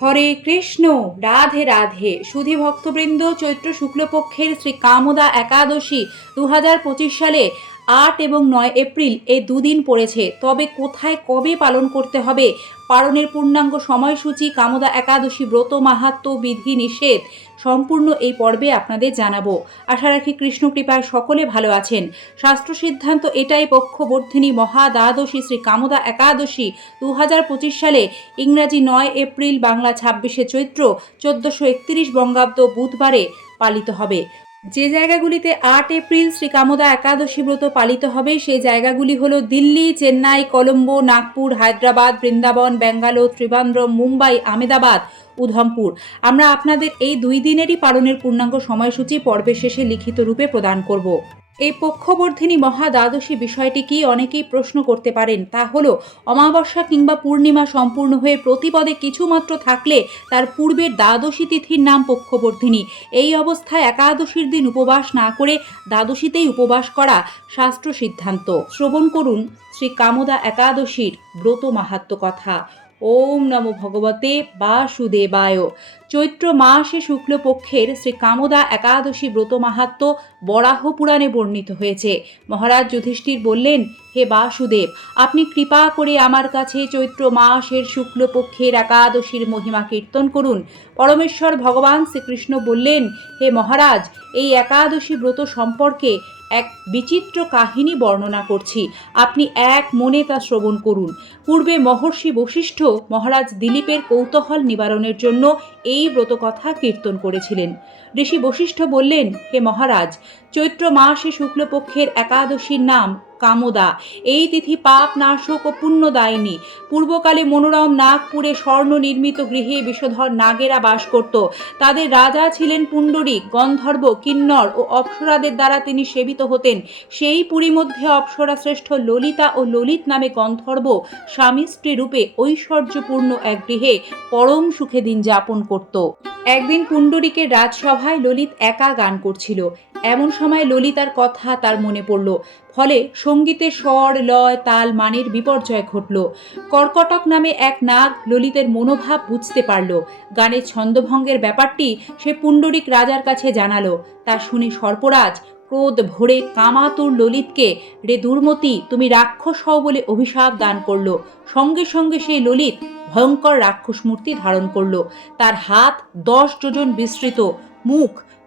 হরে কৃষ্ণ, রাধে রাধে। সুধী ভক্তবৃন্দ, চৈত্র শুক্লপক্ষের শ্রী কামদা একাদশী দু হাজার পঁচিশ সালে আট এবং নয় এপ্রিল এই দুদিন পড়েছে। তবে কোথায় কবে পালন করতে হবে পালনের পূর্ণাঙ্গ সময়সূচি কামদা একাদশী ব্রত মাহাত্ম বিধি নিষেধ সম্পূর্ণ এই পর্বে আপনাদের জানাব। আশা রাখি কৃষ্ণ কৃপায় সকলে ভালো আছেন। শাস্ত্র সিদ্ধান্ত এটাই, পক্ষবর্ধিনী মহা দ্বাদশী শ্রী কামদা একাদশী দু হাজার পঁচিশ সালে ইংরাজি নয় এপ্রিল বাংলা ছাব্বিশে চৈত্র চোদ্দশো একত্রিশ বঙ্গাব্দ বুধবারে পালিত হবে। যে জায়গাগুলিতে আট এপ্রিল শ্রী কামদা একাদশী ব্রত পালিত হবে, সেই জায়গাগুলি হল দিল্লি, চেন্নাই, কলম্বো, নাগপুর, হায়দ্রাবাদ, বৃন্দাবন, ব্যাঙ্গালোর, ত্রিবান্দ্রম, মুম্বাই, আমেদাবাদ, উধমপুর। আমরা আপনাদের এই দুই দিনেরই পালনের পূর্ণাঙ্গ সময়সূচি পর্বের শেষে লিখিত রূপে প্রদান করব। এই পক্ষবর্ধিনী মহা দ্বাদশী বিষয়টি কি অনেকেই প্রশ্ন করতে পারেন? তা হলো, অমাবস্যা কিংবা পূর্ণিমা সম্পূর্ণ হয়ে প্রতিপদে কিছুমাত্র থাকলে তার পূর্বের দ্বাদশী তিথির নাম পক্ষবর্ধিনী। এই অবস্থায় একাদশীর দিন উপবাস না করে দ্বাদশীতেই উপবাস করা শাস্ত্র সিদ্ধান্ত। শ্রবণ করুন শ্রী কামদা একাদশীর ব্রত মাহাত্ম কথা। ওম নমো ভগবতে বাসুদেবায়। চৈত্র মাসে শুক্লপক্ষের শ্রী কামদা একাদশী ব্রত মাহাত্ম বরাহ পুরাণে বর্ণিত হয়েছে। মহারাজ যুধিষ্ঠির বললেন, হে বাসুদেব, আপনি কৃপা করে আমার কাছে চৈত্র মাসের শুক্লপক্ষের একাদশীর মহিমা কীর্তন করুন। পরমেশ্বর ভগবান শ্রীকৃষ্ণ বললেন, হে মহারাজ, এই একাদশী ব্রত সম্পর্কে এক বিচিত্র কাহিনী বর্ণনা করছি। আপনি এক মনে তা শ্রবণ করুন। পূর্বে মহর্ষি বশিষ্ঠ মহারাজ দিলীপের কৌতূহল নিবারণের জন্য এই ব্রতকথা কীর্তন করেছিলেন। ঋষি বশিষ্ঠ বললেন, হে মহারাজ, চৈত্র মাসে শুক্লপক্ষের একাদশীর নাম কামদা। এই তিথি পাপ নাশক ও পুণ্যদায়িনী। পূর্বকালে মনোরম নাগপুরে স্বর্ণ নির্মিত গৃহে বিষধর নাগেরা বাস করত। তাদের রাজা ছিলেন পুণ্ডরিক গন্ধর্ব, কিন্নর ও অপ্সরাদের দ্বারা তিনি সেবিত হতেন। সেই পুরী মধ্যে অপ্সরা শ্রেষ্ঠ ললিতা ও ললিত নামে গন্ধর্ব স্বামী স্ত্রী রূপে ঐশ্বর্যপূর্ণ এক গৃহে পরম সুখে দিন যাপন করত। একদিন পুণ্ডরিকের রাজসভায় ললিত একা গান করছিল। এমন সময় ললিতার কথা তার মনে পড়ল। ফলে সঙ্গীতে স্বর, লয়, তাল, মানের বিপর্যয় ঘটল। কর্কটক নামে এক নাগ ললিতের মনোভাব বুঝতে পারল। গানের ছন্দভঙ্গের ব্যাপারটি সে পুণ্ডরিক রাজার কাছে জানালো। তা শুনে সর্পরাজ ক্রোধ ভরে কামাতুর ললিতকে, রে দুর্মতি, তুমি রাক্ষস হও বলে অভিশাপ দান করল। সঙ্গে সঙ্গে সেই ললিত ভয়ঙ্কর রাক্ষস মূর্তি ধারণ করল। তার হাত দশ যোজন বিস্তৃত। মুখ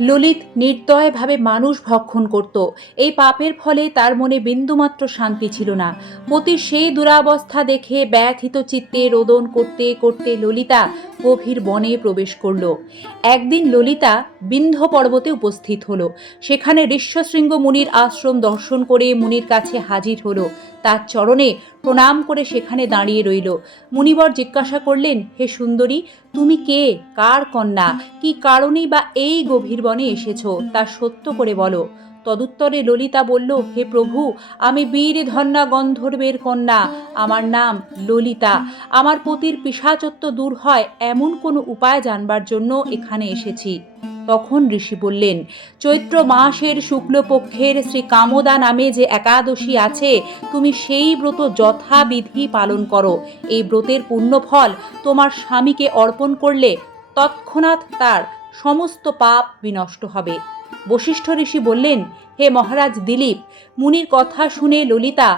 ললিত নির্দয়ভাবে মানুষ ভক্ষণ করত। এই পাপের ফলে তার মনে বিন্দুমাত্র শান্তি ছিল না। পতির সেই দুরাবস্থা দেখে ব্যথিত চিত্তে রোদন করতে করতে ললিতা গভীর বনে প্রবেশ করল। একদিন ললিতা বিন্ধ্য পর্বতে উপস্থিত হল। সেখানে ঋষ্যশৃঙ্গ মুনির আশ্রম দর্শন করে মুনির কাছে হাজির হলো। তার চরণে প্রণাম করে সেখানে দাঁড়িয়ে রইল। মুনিবর জিজ্ঞাসা করলেন, হে সুন্দরী, তুমি কে? কার কন্যা? কি কারণেই বা এই গভীর বনে এসেছ? তা সত্য করে বলো। তদুত্তরে ললিতা বলল, হে প্রভু, আমি বীর ধন্যা গন্ধর্বের কন্যা। আমার নাম ললিতা। আমার পতির পিসাচত্ব দূর হয় এমন কোনো উপায় জানবার জন্য এখানে এসেছি। তখন ঋষি বললেন, চৈত্র মাসের শুক্লপক্ষের শ্রী কামদা নামে যে একাদশী আছে, তুমি সেই ব্রত যথাবিধি পালন করো। এই ব্রতের পুণ্যফল তোমার স্বামীকে অর্পণ করলে তৎক্ষণাৎ তার সমস্ত পাপ বিনষ্ট হবে। বশিষ্ঠ ঋষি বললেন, হে মহারাজ দিলীপ, মুনির কথা শুনে ললিতা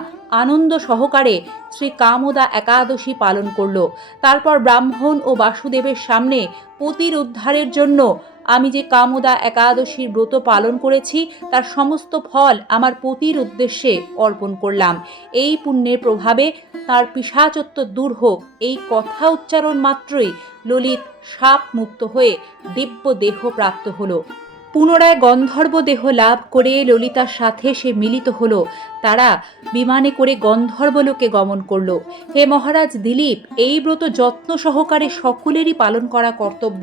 আনন্দ সহকারে শ্রী কামদা একাদশী পালন করল। তারপর ব্রাহ্মণ ও বাসুদেবের সামনে পতির উদ্ধারের জন্য আমি যে কামদা একাদশীর ব্রত পালন করেছি, তার সমস্ত ফল আমার পতির উদ্দেশ্যে অর্পণ করলাম। এই পুণ্যের প্রভাবে তার পিসাচত্ব দূর হোক। এই কথা উচ্চারণ মাত্রই ললিত সাপ মুক্ত হয়ে দিব্য দেহ প্রাপ্ত হলো। পুনরায় গন্ধর্ব দেহ লাভ করে ললিতার সাথে সে মিলিত হল। তারা বিমানে করে গন্ধর্বলোকে গমন করল। হে মহারাজ দিলীপ, এই ব্রত যত্ন সহকারে সকলেরই পালন করা কর্তব্য।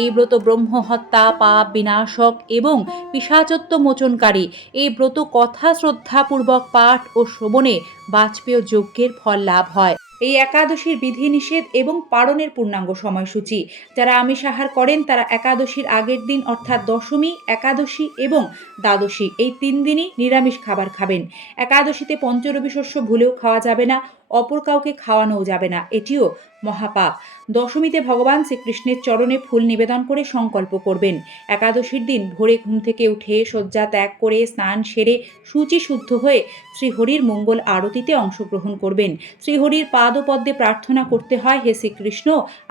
এই ব্রত ব্রহ্ম হত্যা পাপ বিনাশক এবং পিসাচত্ব মোচনকারী এই ব্রত কথা শ্রদ্ধাপূর্বক পাঠ ও শ্রবণে বাজপেয় যজ্ঞের ফল লাভ হয়। এই একাদশীর বিধিনিষেধ এবং পালনের পূর্ণাঙ্গ সময়সূচি। যারা আমিষ আহার করেন, তারা একাদশীর আগের দিন, অর্থাৎ দশমী, একাদশী এবং দ্বাদশী, এই তিন দিনই নিরামিষ খাবার খাবেন। একাদশীতে পঞ্চরবি শস্য ভুলেও খাওয়া যাবে না, অপর কাউকে খাওয়ানোও যাবে না। এটিও মহাপাপ। দশমীতে ভগবান শ্রীকৃষ্ণের চরণে ফুল নিবেদন করে সংকল্প করবেন। একাদশীর দিন ভোরে ঘুম থেকে উঠে শয্যা ত্যাগ করে স্নান সেরে সূচি শুদ্ধ হয়ে শ্রীহরির মঙ্গল আরতিতে অংশগ্রহণ করবেন। শ্রীহরির পাদপদ্মে প্রার্থনা করতে হয়, হে শ্রীকৃষ্ণ,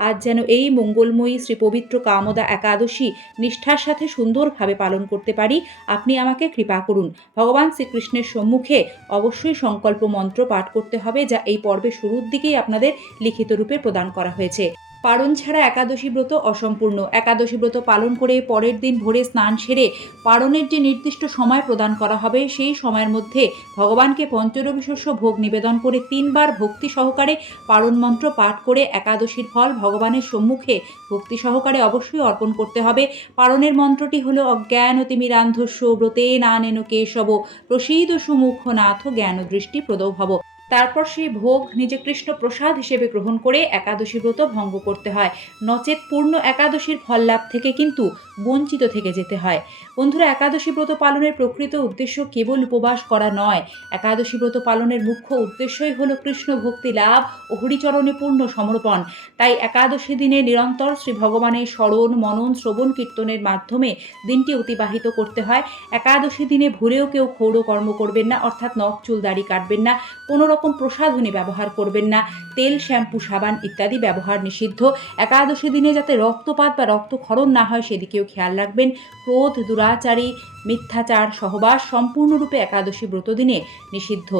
আজ যেন এই মঙ্গলময়ী শ্রী পবিত্র কামদা একাদশী নিষ্ঠার সাথে সুন্দরভাবে পালন করতে পারি। আপনি আমাকে কৃপা করুন। ভগবান শ্রীকৃষ্ণের সম্মুখে অবশ্যই সংকল্প মন্ত্র পাঠ করতে হবে, যা এই পর্বের শুরুর দিকেই আপনাদের লিখিত রূপে প্রদান করা হয়েছে। পালন ছাড়া একাদশী ব্রত অসম্পূর্ণ। একাদশী ব্রত পালন করে পরের দিন ভোরে স্নান সেরে পালনের যে নির্দিষ্ট সময় প্রদান করা হবে, সেই সময়ের মধ্যে ভগবানকে পঞ্চরবি শস্য ভোগ নিবেদন করে তিনবার ভক্তি সহকারে পালন মন্ত্র পাঠ করে একাদশীর ফল ভগবানের সম্মুখে ভক্তি সহকারে অবশ্যই অর্পণ করতে হবে। পারণের মন্ত্রটি হলো অজ্ঞান তিমিরান্ধস্য ব্রতে না নেন কেশব। প্রসীদ সুমুখ নাথ জ্ঞান দৃষ্টি প্রদৌ ভব তারপর সেই ভোগ নিজে কৃষ্ণ প্রসাদ হিসেবে গ্রহণ করে একাদশী ব্রত ভঙ্গ করতে হয়। নচেত পূর্ণ একাদশীর ফল লাভ থেকে কিন্তু বঞ্চিত থেকে যেতে হয়। বন্ধুরা, একাদশী ব্রত পালনের প্রকৃত উদ্দেশ্য কেবল উপবাস করা নয়। একাদশী ব্রত পালনের মুখ্য উদ্দেশ্যই হলো কৃষ্ণ ভক্তি লাভ ও হরিচরণে পূর্ণ সমর্পণ। তাই একাদশী দিনে নিরন্তর শ্রী ভগবানের স্মরণ, মনন, শ্রবণ, কীর্তনের মাধ্যমে দিনটি অতিবাহিত করতে হয়। একাদশী দিনে ভুলেও কেউ ক্ষৌর কর্ম করবেন না, অর্থাৎ নখ, চুল, দাড়ি কাটবেন না। কোনো রকম প্রসাধনী ব্যবহার করবেন না। তেল, শ্যাম্পু, সাবান ইত্যাদি ব্যবহার নিষিদ্ধ। একাদশী দিনে যাতে রক্তপাত বা রক্তক্ষরণ না হয়, সেদিকেও খেয়াল রাখবেন। ক্রোধ, দুরাচারী, মিথ্যাচার সহবাস সম্পূর্ণরূপে একাদশী ব্রতদিনে নিষিদ্ধ।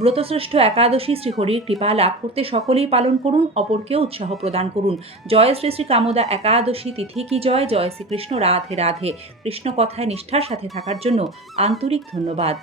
ব্রতশ্রেষ্ঠ একাদশী শ্রীহরির কৃপা লাভ করতে সকলেই পালন করুন, অপরকেও উৎসাহ প্রদান করুন। জয় শ্রী শ্রী কামদা একাদশী তিথি কি জয়? জয় শ্রীকৃষ্ণ, রাধে রাধে। কৃষ্ণ কথায় নিষ্ঠার সাথে থাকার জন্য আন্তরিক ধন্যবাদ।